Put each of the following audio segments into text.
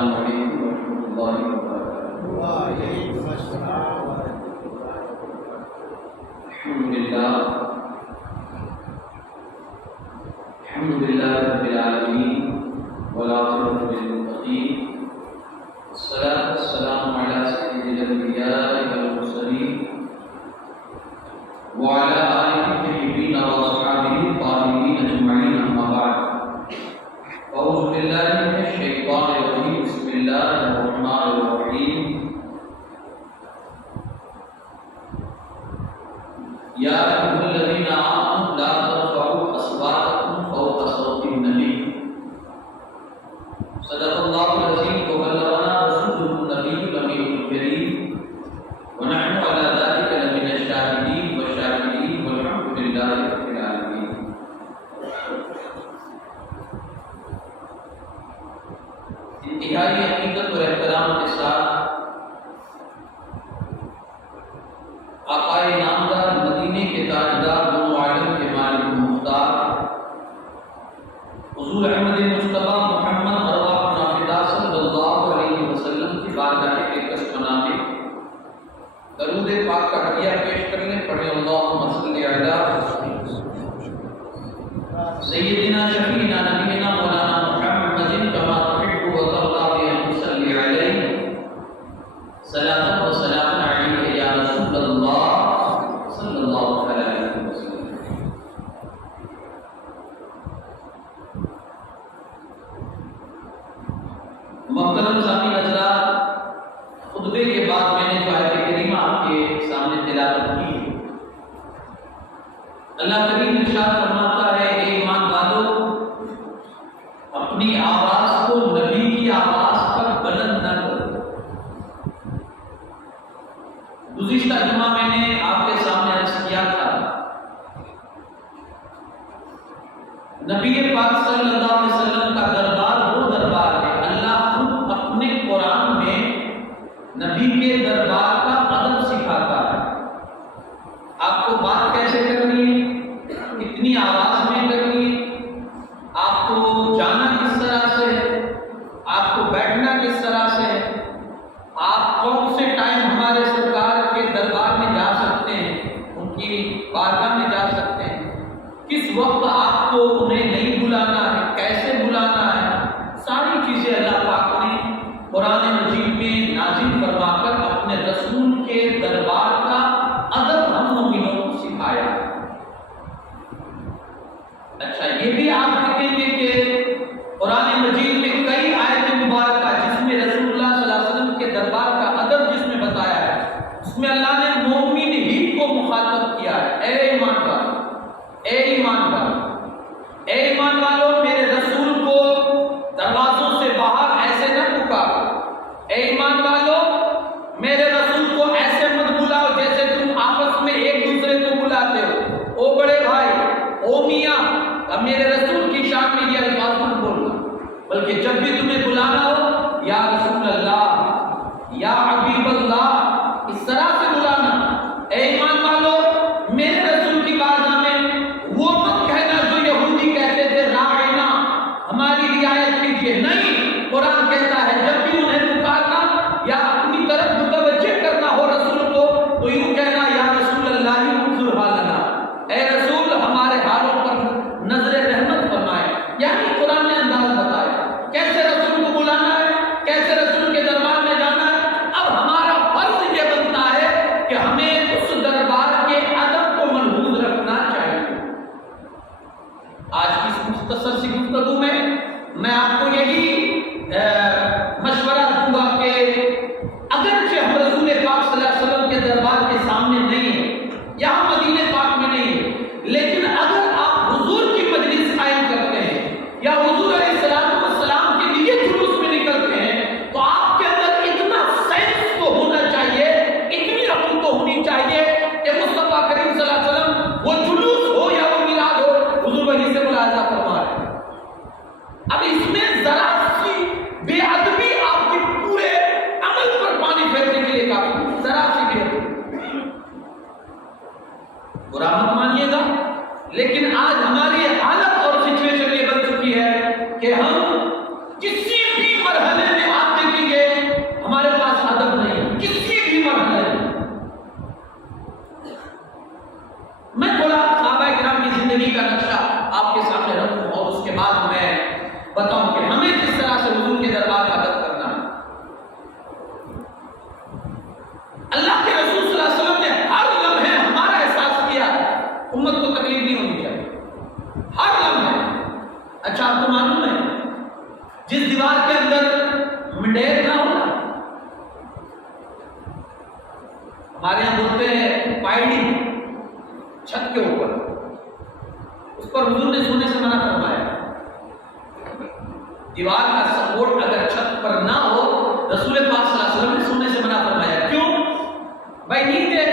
السلام علیکم ورحمۃ اللہ وبرکاتہ۔ وعلیکم السلام ورحمۃ اللہ الحمد للہ رب العالمین والعاقبۃ للمتقین والصلاۃ والسلام علی سید الانبیاء والمرسلین وعلی آلہ الطیبین واصحابہ الطاہرین اجمعین، اما بعد، اعوذ باللہ من الشیطان الرجیم، بسم اللہ الرحمن الرحیم۔ یا ایھا الذین آمنوا لا ترفعوا اصواتکم فوق صوت النبی، صدق اللہ العظیم وبلغنا رسوله النبی الامین الکریم، ونحن علی ذلک لمن الشاہدین والشاکرین، والحمد للہ رب العالمین۔ انتہائی عقیدت اور احترام کے ساتھ آقائے نامدار مدینے کے تاجدار دونوں عالم کے مالک مختار حضور احمد مصطفیٰ محمد ارواح نافدہ صلی اللہ علیہ وسلم کی بارگاہ کے کشمنا میں درود پاک کا ہدیہ پیش کرنے پڑھے اللہم صلی علی سیدنا شفیعنا نبینا مولانا محمد کما تحب و ترضى بأن نصلي عليه صلاة وسلام عليك يا رسول الله صلی اللہ علیہ وسلم۔ محترم سامعین حضرات، خطبے کے بعد میں نے جو آیت کریمہ آپ کے سامنے تلاوت کی، اللہ کریم ارشاد فرماتا ہے، اے ایمان والو، اپنی آواز کو نبی کی آواز پر بلند نہ کرو۔ گزشتہ جمعہ میں نے آپ کے سامنے عرض کیا تھا، نبی پاک صلی اللہ علیہ وسلم کا دربار وہ دربار ہے، اللہ خود اپنے قرآن میں نبی کے دربار کا ادب سکھاتا ہے۔ آپ کو بات کیسے کرنی ہے، کتنی آواز میں کرنی ہے، آپ کو جانا کس طرح سے ہے، آپ کو بیٹھنا کس طرح سے ہے، آپ کون سے ٹائم ہمارے سرکار کے دربار میں جا سکتے ہیں، ان کی بارگاہ میں جا سکتے ہیں، کس وقت آپ کو انہیں نہیں بلانا ہے، کیسے بلانا ہے، ساری چیزیں اللہ پاک نے قرآن مجید میں نازل فرما کر اپنے رسول کے دربار کا ادب ہم مومنوں کو سکھایا۔ اچھا، یہ بھی آپ دیکھیں گے کہ قرآن مجید میں کئی آیت مبارکہ جس میں رسول اللہ صلی اللہ علیہ وسلم کے دربار کا ادب جس میں بتایا ہے، اس میں اللہ نے مومن ہی کو مخاطب کیا ہے، اے ایمان والو، اے ایمان والو، ہمارے یہاں بولتے ہیں پائڑی، چھت کے اوپر، اس پر حضور نے سونے سے منع فرمایا۔ دیوار کا سپورٹ اگر چھت پر نہ ہو، رسول پاک صلی اللہ علیہ وسلم نے سونے سے منع فرمایا۔ کیوں؟ بھائی نیند ہے،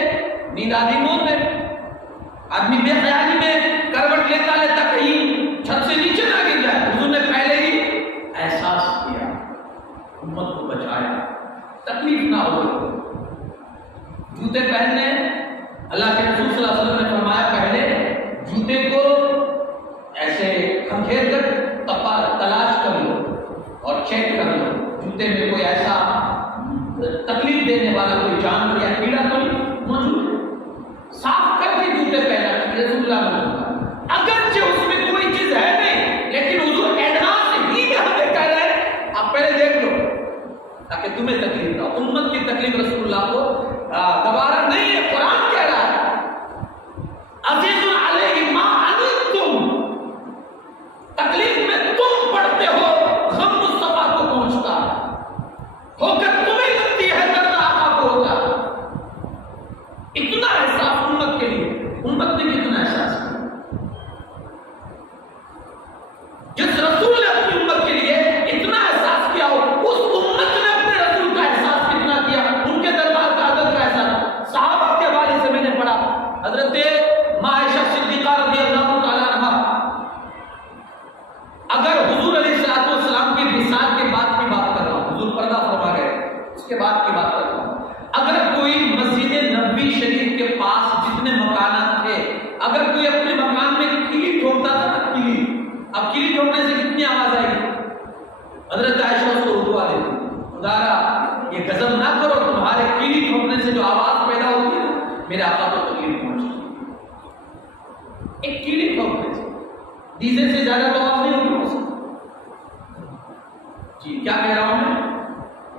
نیند آدھی موت ہے، آدمی بے خیالی میں کروٹ لیتا لیتا کہیں چھت سے نیچے نہ گر جائے۔ حضور نے پہلے ہی احساس کیا، امت کو بچایا، تکلیف نہ ہو۔ جوتے پہننے، اللہ کے رسول صلی اللہ علیہ وسلم نے فرمایا پہلے جوتے کو ایسے کھنکھیر کر تلاش کر لو اور چیک کر لو، جوتے میں کوئی ایسا تکلیف دینے والا کوئی جانور یا کیڑا تو نہیں موجود ہے، صاف کر کے جوتے پہنا۔ رسول اللہ نے اگرچہ اس میں کوئی چیز ہے نہیں، لیکن حضور ایڈوانس ہی میں ہمیں کہہ رہے ہیں آپ پہلے دیکھ لو تاکہ تمہیں تکلیف نہ ہو۔ امت کی تکلیف رسول اللہ کو دوبارہ نہیں ہے، قرآن کہہ رہا ہے عزیز علیہ ما عنتم، تکلیف میں تم پڑھتے ہو، غم مصطفیٰ کو پہنچتا ہو کر تمہیں لگتی ہے، درد آقا کو ہوتا۔ اتنا احساس امت کے لیے، امت نے کتنا احساس کیا؟ جس رسول نے اپنی امت کے لیے اتنا احساس کیا ہو، اس امت نے اپنے رسول کا احساس کتنا کیا، ان کے دربار کا ادب کا احساس۔ صحابہ کے حوالے سے میں نے پڑھا، حضرت عائشہ صدیقہ رضی اللہ تعالیٰ عنہا اگر حضور علیہ السلام کی وصال کے بعد کی بات کر رہا ہوں، حضور پردہ فرما گئے اس کے بعد کی بات کر رہا ہوں، اگر کوئی مسجد نبوی شریف کے پاس جتنے مکانات تھے، اگر کوئی اپنے مکان میں کیلی ٹھوکتا تھا نا، کیلی، اب کیلی ٹھوکنے سے کتنی آواز آئی؟ حضرت عائشہ اس کو دعا دیتی، خدایا یہ غضب نہ کرو، تمہارے کیلی ٹھوکنے سے جو آواز پیدا ہوتی ہے میرے آقا کو تکلیف پہنچتی ہے۔ ایک کیلی ٹھوکنے سے، ڈیزے سے زیادہ تو آواز نہیں ہوگی اس جی، کیا کہہ رہا ہوں میں؟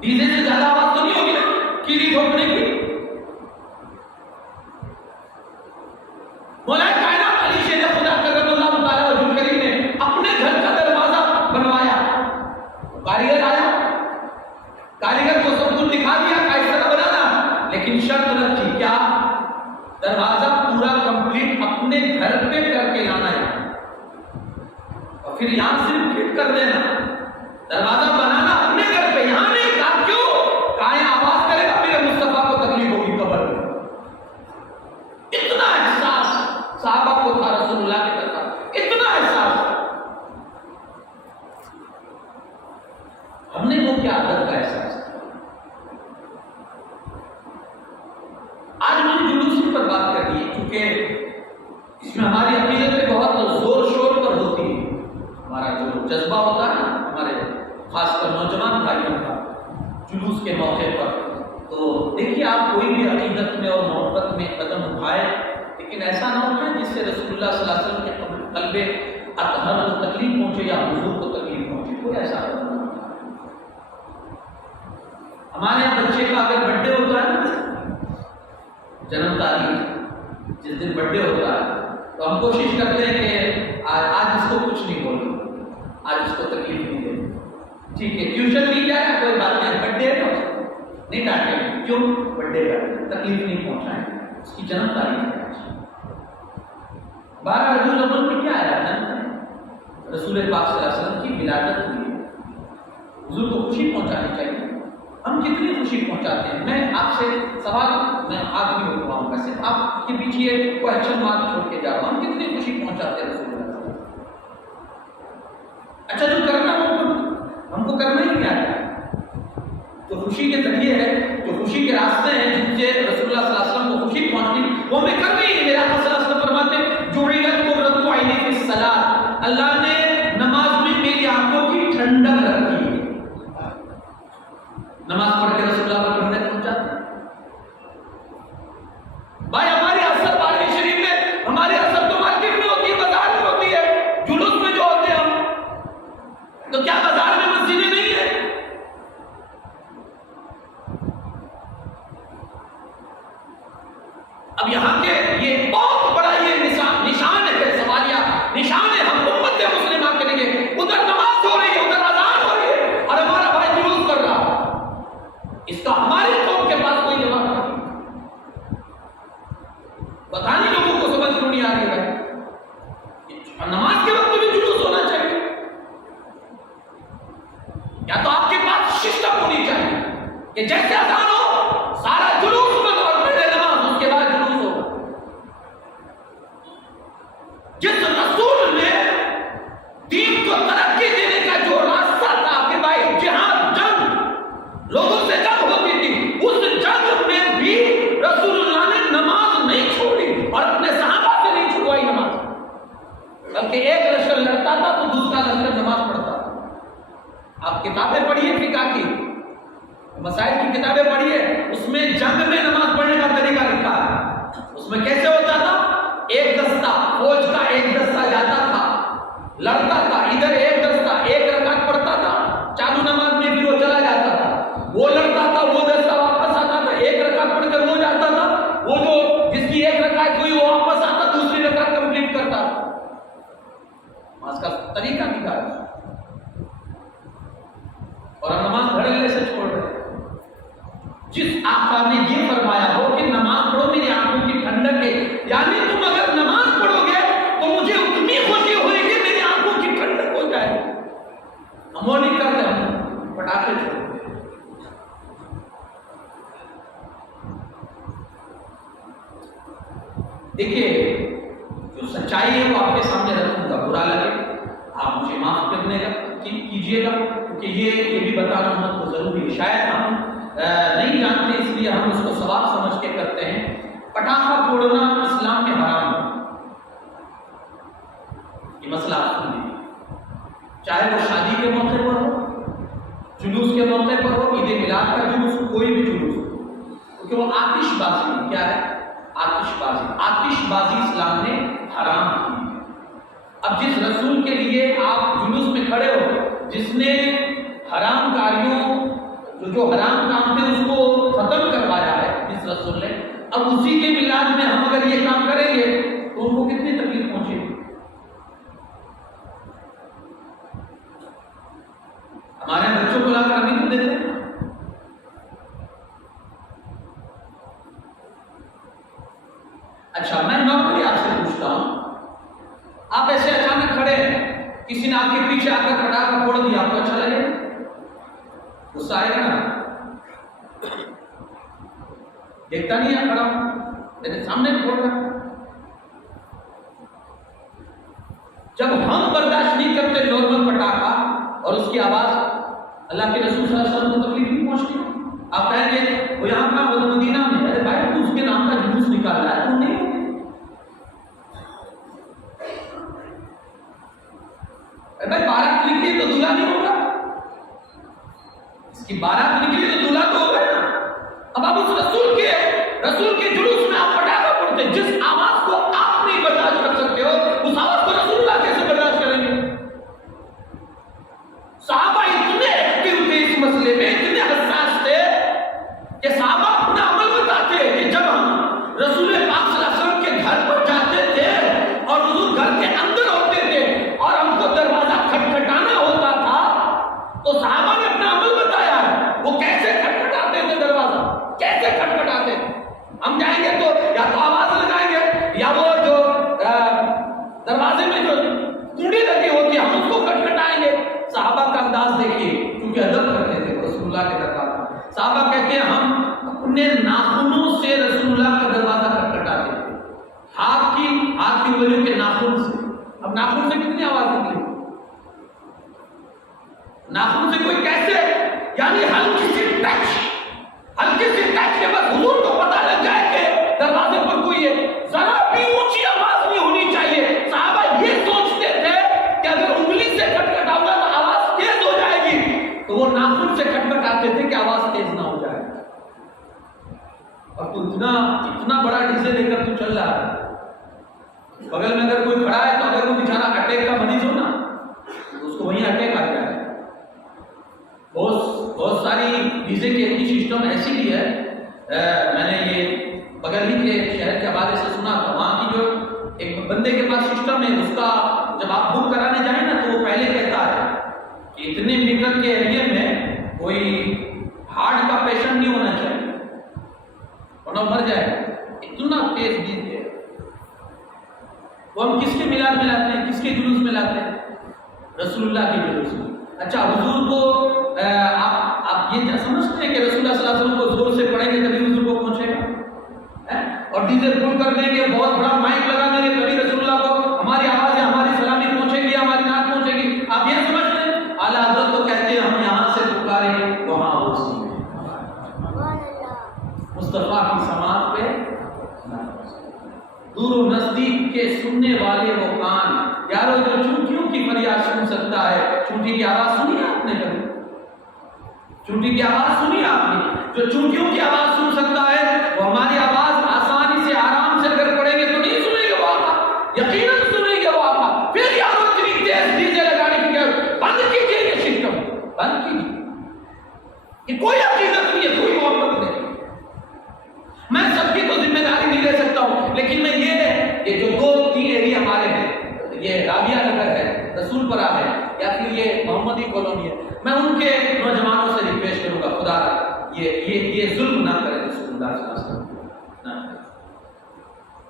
ڈیزے سے زیادہ آواز تو نہیں ہوگی نا کیلی ٹھوکنے کی۔ مولا کائنات علی شیر خدا کرم اللہ تعالیٰ وجہ کریم نے اپنے گھر کا دروازہ بنوایا، کاریگر آیا، کاریگر کو سب کچھ دکھا دیا کیسا بنانا، لیکن شرط رکھی، کیا؟ دروازہ پورا کمپلیٹ اپنے گھر پہ کر کے لانا ہے، اور پھر یہاں صرف فٹ کر دینا، دروازہ بنانا اپنے گھر پہ، یہاں نہیں۔ کہا کیوں؟ کہا یہ آواز کرے گا میرے مصطفیٰ کو تکلیف ہوگی قبر میں۔ اتنا احساس صحابہ کو تھا رسول اللہ کے طرف، اتنا احساس۔ ہم نے وہ کیا ادب کا احساس کیا؟ آج ہم نے جلوس پر بات کر دی، کیونکہ اس میں ہماری عقیدت پہ بہت زور شور پر ہوتی ہے، ہمارا جو جذبہ ہوتا ہے نا ہمارے خاص کر نوجوان بھائیوں کا جلوس کے موقع پر، تو دیکھیے آپ کوئی بھی عقیدت میں اور محبت میں قدم اٹھائے، لیکن ایسا نہ اٹھائے جس سے رسول اللہ صلی اللہ علیہ وسلم کے قلب اطہر کو تکلیف پہنچے یا حضور کو تکلیف پہنچے، کوئی ایسا قدم نہ اٹھائے۔ ہمارے یہاں بچے کا اگر برتھ ڈے ہوتا ہے نا، جنم تاریخ جس دن برتھ ڈے ہوتا ہے، تو ہم کوشش کرتے ہیں کہ آج اس کو کچھ نہیں بولنا، آج اس کو تکلیف نہیں دے، ٹھیک ہے ٹیوشن نہیں جائے کوئی بات نہیں، برتھ ڈے ہے نہیں ڈانٹیں، کیوں؟ برتھ ڈے ہے، تکلیف نہیں پہنچائیں، اس کی جنم تاریخ ہے۔ 12 ربیع الاول میں کیا آیا ہے؟ رسول پاک صلی اللہ علیہ وسلم کی ولادت ہوئی ہے، حضور کو خوشی پہنچانی چاہیے۔ ہم کتنی خوشی پہنچاتے ہیں؟ میں آپ سے سوال، میں آج بھی ہوتا ہوں، ویسے آپ کے پیچھے کوشچن مارک چھوڑ کے جا رہا ہوں، ہم کتنی خوشی پہنچاتے ہیں رسول اللہ سے؟ اچھا جو کرنا ہم کو کرنا ہی کیا ہے؟ جو خوشی کے ذریعے ہے، جو خوشی کے راستے ہیں جن سے رسول اللہ صلی اللہ علیہ وسلم کو خوشی پہنچتی، وہ ہمیں کرنی ہے۔ میرا صلی اللہ علیہ وسلم فرماتے ہیں جعلت قرۃ عینی فی الصلاۃ، اللہ نے نماز میں میری آنکھوں کی ٹھنڈک رکھی ہے۔ نماز پڑھ کے رسول اللہ کو ٹھنڈک پہنچاتے ہیں۔ بھائی ہماری اثر بارگاہ شریف میں، ہماری اثر تو مارکیٹ میں ہوتی ہے، بازار میں ہوتی ہے، جلوس میں جو ہوتے ہیں ہم، تو کیا بازار میں مسجدیں نہیں ہیں؟ اب یہاں کے یہ بہت بڑا یہ نشان ہے، سوالیہ نشان ہے ہم امت مسلمہ کے لیے۔ ادھر نماز ہو رہی ہے، ادھر اذان ہو رہی ہے، اور ہمارا بھائی جلوس کر رہا ہے، اس کا کہ جیسے اذان ہو سارا جلوس میں اور پہلے نماز اس کے بعد جلوس ہوگا. جس رسول نے دین کو ترقی دینے کا جو راستہ تھا کہ بھائی جہاد جنگ لوگوں سے جنگ ہوتی تھی، اس جنگ میں بھی رسول اللہ نے نماز نہیں چھوڑی اور اپنے صحابہ سے نہیں چھڑوائی نماز، بلکہ ایک لشکر لڑتا تھا تو دوسرا لشکر نماز پڑھتا تھا. آپ کتابیں پڑھیے فقہ کی، مسائل کی کتابیں پڑھیے، اس میں جنگ میں نماز پڑھنے کا طریقہ لکھا ہے. اس میں کیسے ہوتا تھا؟ ایک دستہ فوج کا ایک دستہ جاتا تھا، لڑتا تھا، ادھر ایک دستہ ایک رکعت پڑھتا تھا چالو نماز میں، پھر وہ چلا جاتا تھا، وہ لڑتا تھا، وہ دستہ واپس آتا تھا، ایک رکعت پڑھ کر وہ جاتا تھا، وہ جو جس کی ایک رکعت ہوئی وہ واپس آتا، دوسری رکعت کمپلیٹ کرتا. نماز کا طریقہ دکھا ہے. اور ہم نماز دھڑلے سے چھوڑ رہے ہیں. جس آقا نے یہ فرمایا ہو کہ نماز پڑھو میری آنکھوں کی ٹھنڈک ہے، یعنی تم اگر نماز پڑھو گے تو مجھے اتنی خوشی ہوئی کہ میری آنکھوں کی ٹھنڈک ہو جائے. ہم وہ نہیں کرتے، ہم پٹاخے چھوڑتے ہیں. دیکھیے جو سچائی ہے وہ آپ کے سامنے رکھوں گا، برا لگے آپ مجھے معاف کرنے کا کیجیے گا، کیونکہ یہ بھی بتانا ہم کو ضروری ہے. شاید ہم نہیں جانتے اس لیے ہم اس کو ثواب سمجھ کے کرتے ہیں. پٹاخہ پھوڑنا اسلام میں حرام ہے. یہ مسئلہ آپ سن لیجیے، چاہے وہ شادی کے موقع پر ہو، جلوس کے موقع پر ہو، عید میلاد کا جلوس، کوئی بھی جلوس ہو، کیونکہ وہ آتش بازی کیا ہے؟ آتش بازی. آتش بازی اسلام نے حرام کی ہے. اب جس رسول کے لیے آپ جلوس میں کھڑے ہو، جس نے حرام کاریوں جو حرام کام تھے اس کو ختم کروایا ہے جس رسول نے، اب اسی کے میلاد میں ہم اگر یہ کام کریں گے تو ان کو کتنی تکلیف پہنچے گی. ہمارے بچوں کو لا کر ابھی تو دیتے ہیں. اچھا میں نارملی آپ سے پوچھتا ہوں، آپ ایسے اچانک کھڑے ہیں، کسی نے آپ کے پیچھے آ کر پٹاخہ پھوڑ دیا، آپ کو اچھا لگے؟ غصہ آئے گا نا؟ دیکھتا نہیں ہے کھڑا میرے سامنے پھوڑ رہا. جب ہم برداشت نہیں کرتے نارمل پٹاخہ اور اس کی آواز، اللہ کے رسول صلی اللہ علیہ وسلم کو تکلیف نہیں پہنچتی. آپ کہیں گے وہ یہاں کا وہ مدینہ میں، ارے بھائی تو اس کے نام کا جلوس نکال رہا ہے، تو نہیں ہوتے. ارے بھائی بارات نکلی تو دلہا نہیں ہوگا، اس کی بارات نکلی تو دلہا تو ہوگا نا. اب آپ اس رسول کے جلوس میں آپ پٹاخہ پھوڑتے، جس آواز کو آپ نہیں برداشت کر سکتے ہو اس آواز کو رسول اللہ کیسے برداشت کریں گے؟ صحابہ اتنے ایکٹیو تھے اس مسئلے میں، اتنے حساس تھے کہ صحابہ اپنا عمل بتاتے کہ جب ہم رسول پاک صلی اللہ علیہ وسلم کے گھر پر جاتے تھے اور حضور گھر کے اندر ہوتے تھے اور ہم کو دروازہ کھٹکھٹانا ہوتا تھا تو صحابہ نے اپنا عمل بتایا ہے. وہ کیسے کھٹکھٹاتے تھے دروازہ، کیسے کھٹکھٹاتے تھے. ہم جائیں گے تو یا تو آواز لگائیں گے یا وہ جو دروازے میں جو کنڈی لگی ہوتی ہے ہم اس کو کھٹکھٹائیں گے. صحابہ کا انداز دیکھیے، کیونکہ ادب کرتے تھے رسول اللہ کے دربار میں. صحابہ کہتے ہیں ہم اپنے ناخنوں سے رسول اللہ کا دروازہ کھٹکھٹاتے تھے، ہاتھ کی انگلیوں کے ناخن سے. اب ناخن سے کتنی آواز نکلی؟ ناخن سے کوئی کیسے، یعنی ہلکی سی ٹچ کے بعد حضور کو پتہ لگ جائے کہ دروازے پر کوئی ہے، ذرا بھی اونچی آواز نہیں ہونی چاہیے. صحابہ یہ سوچتے تھے کہ اگر انگلی سے کھٹکھٹاؤں گا تو آواز تیز ہو جائے گی، تو وہ ناخن سے کھٹکھٹاتے تھے کہ آواز تیز نہ ہو جائے. اب تو اتنا بڑا ڈیزے لے کر تو چل رہا ہے، بغل میں اگر کوئی کھڑا ہے تو اگر وہ بیچارہ اٹیک کا مریض ہو نا تو اس کو وہیں اٹیک آ جائے. بہت ساری ڈیزے کی سسٹم ایسی بھی ہے. میں نے یہ بغل ہی کے شہر کے حوالے سے سنا تھا، وہاں کی جو ایک بندے کے پاس سسٹم ہے، اس کا جب آپ بک کرانے جائیں نا تو وہ پہلے کہتا ہے کہ اتنے میٹر کے ایریے میں کوئی ہارٹ کا پیشنٹ نہیں ہونا چاہیے ورنہ مر جائے. اتنا تیز ڈیزے ہے. وہ ہم کس کے میلاد میں لاتے ہیں، کس کے جلوس میں لاتے ہیں؟ رسول اللہ کے جلوس میں. اچھا حضور کو آپ یہ سمجھتے ہیں کہ رسول اللہ صلی اللہ علیہ وسلم کو زور سے پڑھیں گے تبھی حضور کو پہنچے گا، اور ڈیزے فل کر دیں گے، بہت بڑا مائک لگا دیں گے تبھی رسول اللہ کو ہماری آواز ہے، ہماری سلامی پہنچے گی، ہماری نعت پہنچے گی؟ آپ یہ سمجھتے ہیں؟ اعلیٰ حضرت تو کہتے ہیں ہم یہاں سے پکاریں وہاں وہ سنیں، مصطفیٰ کی سماعت پہ دور و نزدیک کے سننے والے وہ کان، یارو جو چونٹیوں کی فریاد سن سکتا ہے، چونٹی کی آواز سنی آپ نے کبھی؟ چونٹی کی آواز سنی آپ نے؟ جو چونٹیوں کی آواز سن سکتا ہے وہ ہماری آواز آسانی سے آرام سے اگر پڑیں گے تو نہیں سنیں گے وہ آقا، یقیناً سنیں گے وہ آقا۔ پھر یارو اتنی تیز ڈیجے لگانے کی کیا؟ بند کیجیے یہ سسٹم، بند کیجیے، یہ کوئی عقیدت نہیں ہے، کوئی محبت نہیں۔ میں سب کی تو ذمہ داری نہیں لے سکتا ہوں، لیکن میں یہ جو دو تین ایریا ہمارے ہیں، یہ رابعہ نگر ہے، رسول پرا ہے، یا پھر یہ محمدی کالونی ہے، میں ان کے نوجوانوں سے ریکویسٹ کروں گا خدا یہ ظلم نہ کریں رسول اللہ صلی اللہ علیہ وسلم،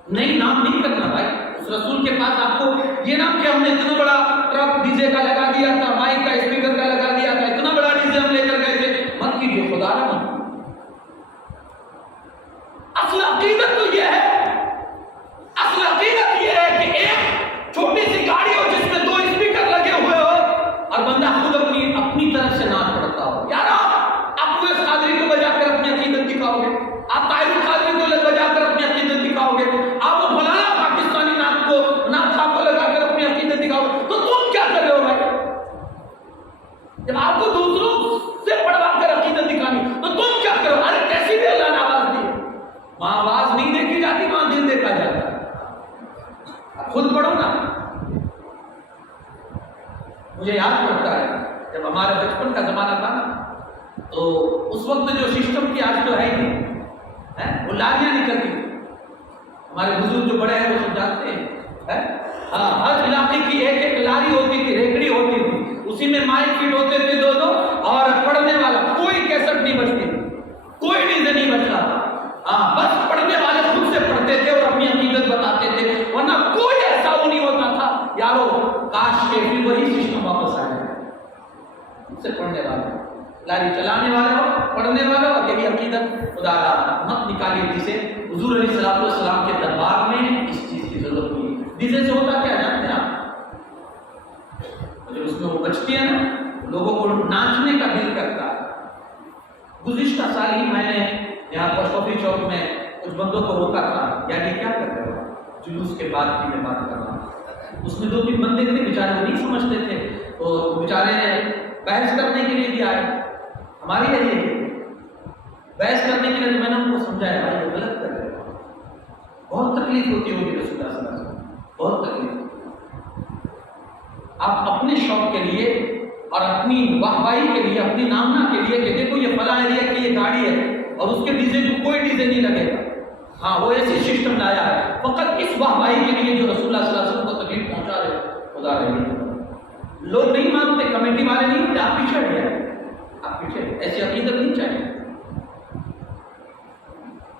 نہیں نام نہیں کرنا بھائی اس رسول کے پاس۔ آپ کو یہ نام کہ ہم نے اتنا بڑا ٹرک ڈیجے کا لگا دیا تھا، مائک کا اسپیکر کا لگا دیا تھا، اتنا بڑا ڈیجے ہم لے کر گئے تھے، مت کیجیے، خدا نہ مت۔ اصل عقیدت تو یہ ہے، اصل عقیدت یہ ہے کہ ایک چھوٹی سی گاڑی ہو جس میں 2 اسپیکر لگے ہوئے ہو اور بندہ خود اپنی طرف سے نعت پڑھتا ہو۔ یار آپ اس قادری کو بجا کر اپنی عقیدت دکھاؤ گے، آپ طاہر القادری کو بجا کر اپنی عقیدت دکھاؤ گے، آپ وہ فلانا پاکستانی نعت خواہ کو لگا کر اپنی عقیدت دکھاؤ گے، تو تم کیا کر رہے ہو بھائی؟ جب آپ کو دوسروں سے پڑھوا کر عقیدت دکھانی تو تم کیا کرو؟ ارے کیسی بھی اللہ نے آواز دی ہے، وہاں آواز نہیں دیکھی جاتی، وہاں دل دیکھا جاتا ہے۔ آپ خود پڑھو نا۔ مجھے یاد پڑتا ہے جب ہمارے بچپن کا زمانہ تھا نا، تو اس وقت جو سسٹم کی آج تو ہے ہی نہیں، وہ لاریاں نکلتی، ہمارے بزرگ جو بڑے ہیں وہ سب جانتے ہیں، ہاں ہر علاقے کی ایک لاری ہوتی تھی، ریکڑی ہوتی تھی، اسی میں مائک فٹ ہوتے تھے 2 اور پڑھنے والا، کوئی کیسٹ نہیں بجتی، کوئی ڈیزے نہیں بجتا، ہاں بس پڑھنے والے خود سے پڑھتے تھے اور اپنی عقیدت بتاتے تھے، ورنہ کوئی ایسا وہ نہیں ہوتا تھا۔ یارو کاش کے پھر وہی سسٹم واپس آ جائے، خود سے پڑھنے والے، لاری چلانے والے ہو، پڑھنے والے ہو، یہی عقیدت خدا را مت نکالیے جسے حضور علیہ الصلوۃ والسلام کے دربار میں اس چیز کی ضرورت ہوئی۔ ڈیزے سے ہوتا کیا جانتے ہیں آپ؟ جب اس میں وہ بچتی ہے نا، لوگوں کو ناچنے کا دل کرتا ہے۔ گزشتہ سال ہی میں نے یہاں پوسٹ آفس چوک میں کچھ بندوں کو روکا تھا، یعنی کیا کر رہے ہو، جلوس کے بعد کی میں بات کر رہا ہوں۔ اس میں 2-3 بندے تھے، بیچارے وہ نہیں سمجھتے تھے، اور بیچارے بحث کرنے کے لیے بھی آئے ہماری ایریے بحث کرنے کے لیے، میں نے ان کو سمجھایا بھائی وہ غلط کر رہے ہو، بہت تکلیف ہوتی ہوگی رسول اللہ صلی اللہ علیہ وسلم، بہت تکلیف۔ آپ اپنے شوق کے لیے اور اپنی واہواہی کے لیے، اپنی نامنا کے لیے کہ دیکھو یہ فلاں ایریا کی یہ گاڑی ہے اور اس کے ڈیزے کو کوئی ڈیزے نہیں لگے گا، ہاں وہ ایسی سسٹم لایا ہے فقط اس واہواہی کے لیے جو رسول اللہ صلی اللہ علیہ وسلم کو تکلیف پہنچا رہے، خدا رہے۔ لوگ نہیں مانتے، کمیٹی والے نہیں ہوتے، آپ پیچھے ہٹ جائیں، آپ پیچھے، ایسی عقیدت نہیں چاہیے۔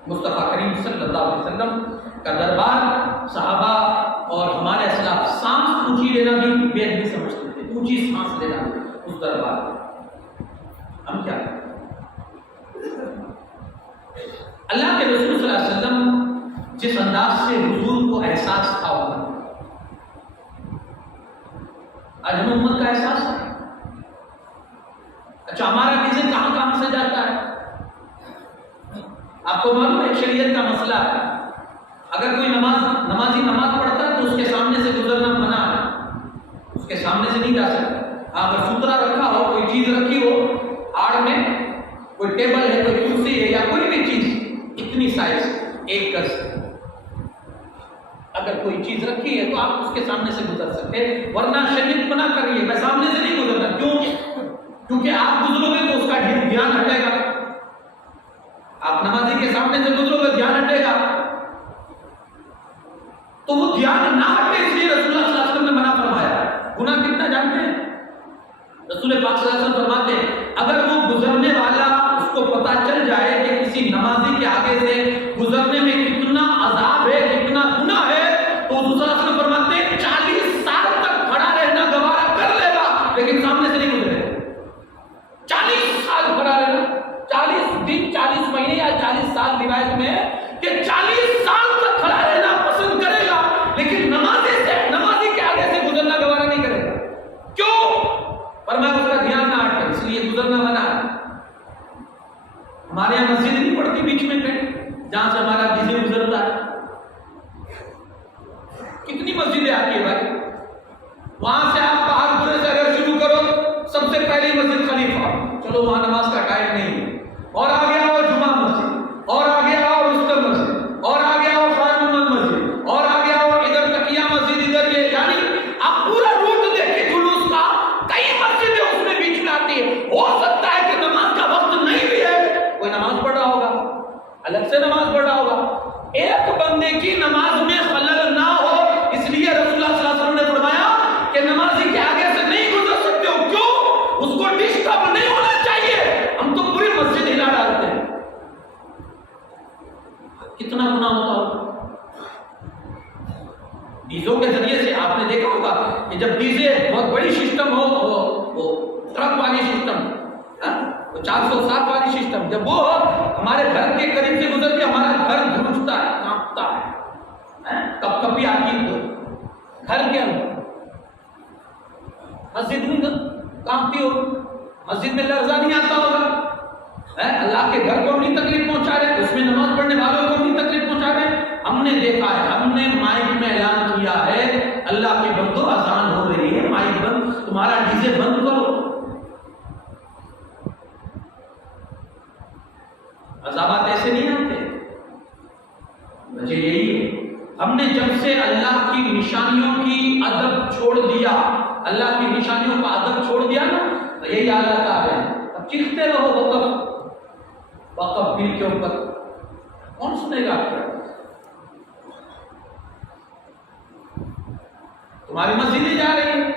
مصطفیٰ کریم صلی اللہ علیہ وسلم کا دربار، صحابہ اور ہمارے اسلاف سانس اونچی لینا بھی بے ادبی سمجھتے تھے، اونچی سانس لینا اس دربار میں۔ ہم کیا کریں؟ اللہ کے رسول صلی اللہ علیہ وسلم جس انداز سے حضور کو احساس تھا ہوگا، آج ہم امت کا احساس ہے۔ اچھا ہمارا ڈیزے کہاں کہاں سے جاتا ہے؟ آپ کو معلوم ہے شریعت کا مسئلہ ہے، اگر کوئی نمازی نماز پڑھتا ہے تو اس کے سامنے سے گزرنا منع ہے، اس کے سامنے سے نہیں جا سکتا۔ اگر سترا رکھا ہو، کوئی چیز رکھی ہو آڑ میں، کوئی ٹیبل ہے، کوئی کرسی ہے یا کوئی بھی چیز اتنی سائز 1 گز، اگر کوئی چیز رکھی ہے تو آپ اس کے سامنے سے گزر سکتے ہیں، ورنہ شریعت منع کر رہی ہے میں سامنے سے نہیں گزرنا۔ کیوں؟ کیونکہ آپ گزرو گے تو اس کا دھیان ہٹے گا، آپ نمازی کے سامنے سے گزرو گے دھیان ہٹے گا، تو وہ دھیان نہ ہٹے اس لیے رسول اللہ صلی اللہ علیہ وسلم نے منع فرمایا۔ گناہ کتنا جانتے ہیں؟ رسول پاک صلی اللہ علیہ وسلم فرماتے ہیں اگر وہ گزرنے والا اس کو پتا چل جائے کہ کسی نمازی کے آگے سے گزرنے میں کتنا عذاب ہے، کتنا گناہ ہے، تو رسول صلی اللہ علیہ وسلم فرماتے ہیں 40 سال تک کھڑا رہنا گوارا کر لے گا لیکن سامنے سے نہیں گزرے گا۔ 40 سال روایت میں ہے کہ 40 سال تک کھڑا رہنا پسند کرے گا، لیکن نمازی کے آگے سے گزرنا گوارا نہیں کرے گا۔ کیوں؟ فرمایا اس کا دھیان نہ ہٹے، اس لیے گزرنا منع ہے۔ ہمارے یہاں مسجد نہیں پڑتی بیچ میں کہیں جہاں سے ہمارا ڈیزل گزرتا ہے؟ کتنی مسجدیں آتی ہے بھائی؟ وہاں سے آپ پہاڑ پورے سے اگر شروع کرو، سب سے پہلی مسجد خلیفہ، چلو وہاں نماز کا ٹائم نہیں ہے، اور آگے آؤ جمعہ مسجد، اور آگے آؤ رستم مسجد، اور آگے آؤ خان محمد مسجد، اور آگے آؤ ادھر تقیہ مسجد، ادھر یہ، یعنی آپ پورا روٹ دیکھیں جلوس کا، کئی مسجدیں اس میں بیچ میں آتی ہے۔ ہو سکتا ہے کہ نماز کا وقت نہیں بھی ہے، کوئی نماز پڑھ رہا ہوگا، الگ سے نماز پڑھ رہا ہوگا، ایک بندے کی نماز میں خلل نہ ہو، اس لیے رسول اللہ صلی اللہ علیہ وسلم نے فرمایا کہ نمازی کے آگے سے نہیں گزر سکتے ہو۔ کیوں؟ اس کو ڈسٹرب نہیں ہونا چاہیے۔ ہم تو پوری مسجد ہلا ڈالتے ہیں، کتنا گناہ ہوتا ہوگا۔ ڈیزوں کے ذریعے سے آپ نے دیکھا ہوگا کہ جب ڈیزے بہت بڑی سسٹم ہو، وہ ٹرک والی سسٹم، 407 والی سسٹم، جب وہ ہمارے گھر کے قریب سے گزر کے ہمارا گھر دھڑکتا ہے، کانپتا ہے، کب کبھی آتی ہے گھر کے اندر، مسجد میں کانپتی ہو، مسجد میں لرزہ نہیں آتا ہوگا۔ اللہ کے گھر کو نہیں تکلیف پہنچا رہے، اس میں نماز پڑھنے والوں کو نہیں تکلیف پہنچا رہے۔ ہم نے دیکھا ہے، ہم نے مائک میں اعلان کیا ہے، اللہ کے بندو اذان ہو رہی ہے، مائک بند، تمہارا ڈیزے بند کرو۔ عذابات ایسے نہیں آتے، وجہ یہی ہے ہم نے جب سے اللہ کی نشانیوں کی ادب چھوڑ دیا، اللہ کی نشانیوں کا ادب چھوڑ دیا نا، تو یہی حالات آ رہے ہیں۔ اب چیختے رہو وقف بل کے اوپر، کون سنے گا؟ تمہاری مسجدیں جا رہی ہیں،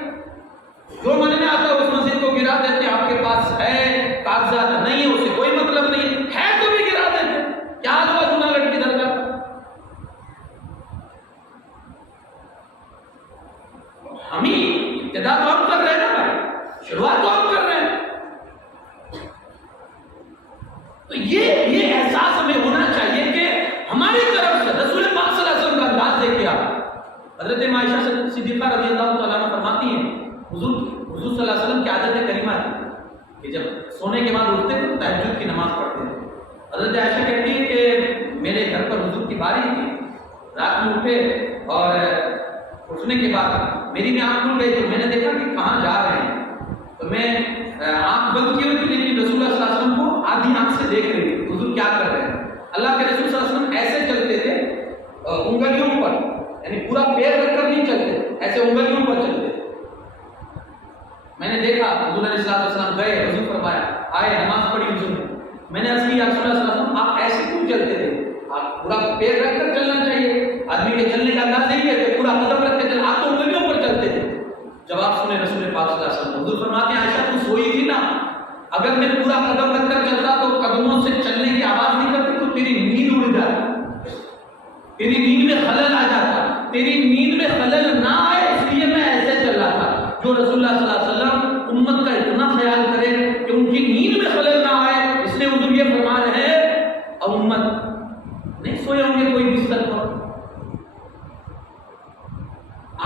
جو من میں آتا ہے اس مسجد کو گرا دیتے ہیں۔ آپ کے پاس ہے کاغذات، نہیں ہے اسے کوئی مطلب نہیں ہے تو بھی گرا دیتے۔ کیا ہوا جوناگڑھ کی درگاہ؟ ہم ہی ابتدا تو ہم کر رہے ہیں نا بھائی، شروعات تو ہم کر رہے ہیں۔ تو یہ احساس ہمیں ہونا چاہیے کہ ہماری طرف سے رسول پاک صلی اللہ علیہ وسلم کا انداز دیکھیں آپ۔ حضرت عائشہ صدیقہ رضی اللہ تعالیٰ عنہ فرماتی ہیں، حضور صلی اللہ علیہ وسلم کی عادت کریمہ تھی کہ جب سونے کے بعد اٹھتے تھے تو تہجد کی نماز پڑھتے تھے۔ حضرت عائشہ کہتی ہے کہ میرے گھر پر حضور کی باری تھی، رات میں اٹھے اور اٹھنے کے بعد میری بھی آنکھ کھل گئی تو میں نے دیکھا کہ کہاں جا رہے ہیں، تو میں آنکھ بند کی ہوئی تھی لیکن رسول اللہ صلی اللہ علیہ وسلم کو آدھی آنکھ سے دیکھ رہی تھی حضور کیا کر رہے ہیں۔ اللہ کے رسول صلی اللہ علیہ وسلم ایسے چلتے تھے انگلیوں پر، یعنی پورا پیر رکھ کر نہیں چلتے، ایسے انگلیوں پر چلتے۔ میں نے دیکھا حضور علیہ السلام گئے، حضور فرمایا آئے، نماز پڑھی حضور نے۔ میں نے عرض کی یا رسول اللہ صلی اللہ علیہ وسلم آپ ایسے کیوں چلتے تھے؟ آپ پورا پیر رکھ کر چلنا چاہیے، آدمی کے چلنے کا انداز نہیں ہے کہ پورا قدم رکھ کے چل، آپ تو انگلیوں پر چلتے تھے۔ جواب سنے رسول پاک صلی اللہ علیہ وسلم، حضور فرماتے ہیں عائشہ تو سوئی تھی نا، اگر میں پورا قدم رکھ کر چلتا تو قدموں سے چلنے کی آواز نہیں کرتی تو تیری نیند اڑ جاتی، تیری نیند میں خلل آ جاتا، تیری نیند میں خلل نہ آئے اس لیے میں ایسے چل رہا تھا۔ جو رسول اللہ صلی اللہ علیہ وسلم امت کا اتنا خیال کرے کہ ان کی نیند میں خلل نہ آئے، اس لیے حضور یہ فرما رہے ہیں اب امت نہیں سوئے ہوں گے کوئی بستر پر۔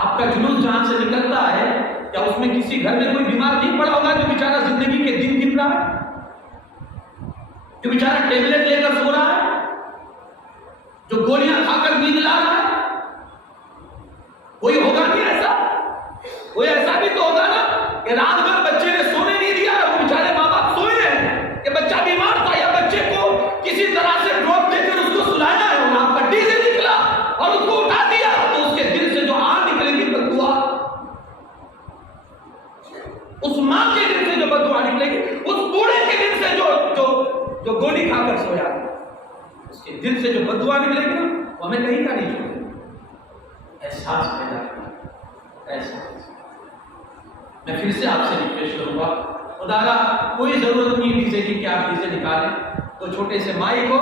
آپ کا جلوس جہاں سے نکلتا ہے کیا اس میں کسی گھر میں کوئی بیمار نہیں پڑا ہوگا جو بیچارہ زندگی کے دن گن رہا ہے، جو بیچارہ ٹیبلٹ لے کر سو رہا ہے، جو گولیاں کھا کر نیند لا رہا ہے؟ کوئی ہوگا نہیں ایسا؟ کوئی ایسا بھی تو ہوگا نا کہ رات بھر بچے نے سونے نہیں دیا ہے، وہ بیچارے ماں باپ سوئے ہیں کہ بچہ بیمار تھا یا بچے کو کسی طرح سے ڈراپ دے کر اس کو سلایا ہے، اور آپ کا ڈی سے نکلا اور اس کو اٹھا دیا تو اس کے دل سے جو آگ نکلے گی بددعا، اس ماں کے دل سے جو بددعا نکلے گی، اس بوڑھے کے دل سے جو گولی کھا کر سویا اس کے دل سے جو بددعا نکلے گی نا، وہ ہمیں کہیں کا نہیں چھوڑے۔ احساس پیدا کرنا، احساس۔ میں پھر سے آپ سے ریکویسٹ کروں گا، خدا را کوئی ضرورت نہیں ڈیزے کی کہ آپ ڈیزے نکالیں، تو چھوٹے سے مائک ہو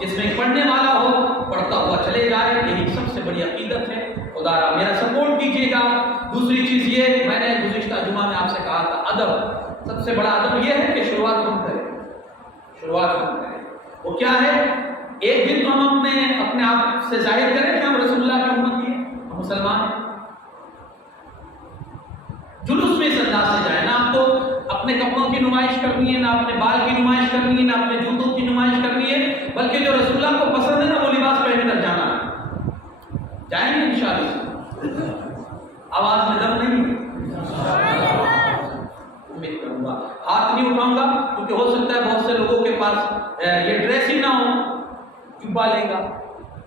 جس میں پڑھنے والا ہو، پڑھتا ہوا چلے جائے، یہی سب سے بڑی عقیدت ہے۔ خدا را میرا سپورٹ کیجیے گا۔ دوسری چیز یہ، میں نے گزشتہ جمعہ میں آپ سے کہا تھا ادب، سب سے بڑا ادب یہ ہے کہ شروعات ہم کریں، شروعات ہم کریں۔ وہ کیا ہے؟ ایک دن تو ہم اپنے آپ سے ظاہر کریں کہ ہم رسول اللہ کی امتی ہیں، ہم مسلمان ہیں، جلوس میں اس انداز سے جائے، نہ آپ کو اپنے کپڑوں کی نمائش کرنی ہے، نہ اپنے بال کی نمائش کرنی ہے، نہ اپنے جوتوں کی نمائش کرنی ہے، بلکہ جو رسول اللہ کو پسند ہے نا وہ لباس پہن کر جانا ہے۔ جائیں گے انشاءاللہ؟ آواز میں دم نہیں، امید کروں گا۔ ہاتھ نہیں اٹھاؤں گا کیونکہ ہو سکتا ہے بہت سے لوگوں کے پاس یہ ڈریس ہی نہ ہو، جبہ لے گا،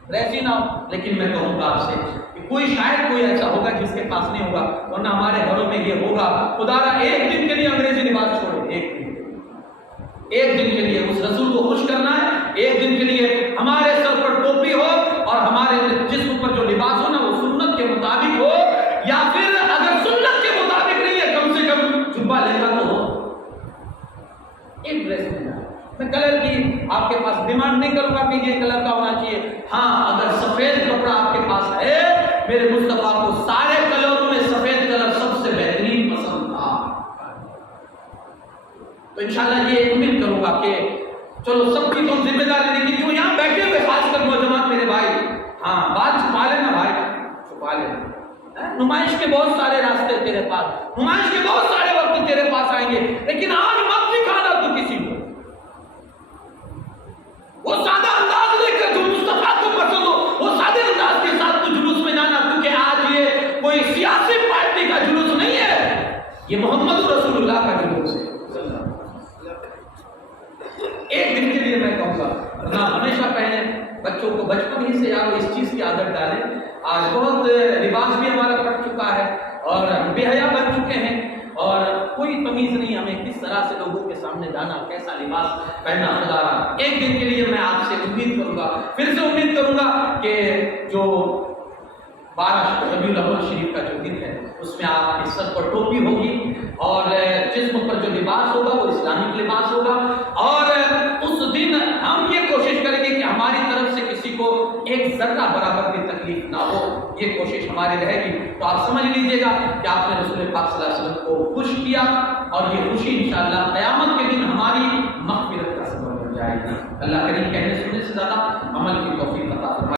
ڈریس ہی نہ ہو، لیکن میں کہوں گا آپ سے کہ کوئی شاید کوئی ایسا ہوگا جس کے پاس نہیں ہوگا، ورنہ ہمارے گھروں میں یہ ہوگا۔ خدا را ایک دن کے لیے انگریزی لباس چھوڑے، ایک دن کے لیے اس رسول کو خوش کرنا ہے، ایک دن کے لیے ہمارے سر پر ٹوپی ہو اور ہمارے جسم پر جو لباس ہو نا وہ سنت کے مطابق ہو، یا پھر اگر سنت کے مطابق نہیں ہے کم سے کم جبہ لہنگا تو ہو، ایک ڈریس میں جائے۔ میں کلر کی آپ کے پاس ڈیمانڈ نہیں کروں گا کہ یہ کلر کا ہونا چاہیے، ہاں اگر سفید کپڑا آپ کے پاس ہے، میرے مصطفیٰ کو سارے کلروں میں سفید کلر سب سے بہترین پسند تھا، تو انشاءاللہ یہ امید کروں گا کہ چلو سب کی تو ذمہ داری نہیں، جو یہاں بیٹھے ہوئے خاص کر نوجوان میرے بھائی، ہاں بات چھپا لینا بھائی، چھپا لینا، نمائش کے بہت سارے راستے تیرے پاس، نمائش کے بہت سارے وقت تیرے پاس آئیں گے، لیکن آج مت دکھانا تو کسی کو وہ سادہ انداز لے کر جو مصطفیٰ کو پسند ہو، وہ سادے انداز کے ساتھ تو جلوس میں جانا، کیونکہ آج یہ کوئی سیاسی پارٹی کا جلوس نہیں ہے، یہ محمد رسول اللہ کا جلوس ہے۔ ایک دن کے لیے میں کہوں گا، نہ ہمیشہ پہنے، بچوں کو بچپن ہی سے یار اس چیز کی عادت ڈالیں۔ آج بہت لباس بھی ہمارا پڑ چکا ہے اور بے حیا بن چکے ہیں، اور کوئی تمیز نہیں ہمیں کس طرح سے لوگوں کے سامنے جانا، کیسا لباس پہننا۔ خدا را ایک دن کے لیے میں آپ سے امید کروں گا، پھر سے امید کروں گا کہ جو 12 ربیع الاول شریف کا جو دن ہے اس میں آپ کے سر پر ٹوپی ہوگی اور جسم پر جو لباس ہوگا وہ اسلامک لباس ہوگا، اور اس دن ہم یہ کوشش کریں گے کہ ہماری طرف سے کسی کو ایک ذرہ برابر بھی تکلیف نہ ہو، یہ کوشش ہماری رہے گی۔ تو آپ سمجھ لیجئے گا کہ آپ نے رسول پاک صلی اللہ علیہ وسلم کو خوش کیا، اور یہ خوشی انشاءاللہ قیامت کے دن ہماری مغفرت کا سبب بن جائے گی۔ اللہ کریم کہنے سننے سے زیادہ عمل کی توفیق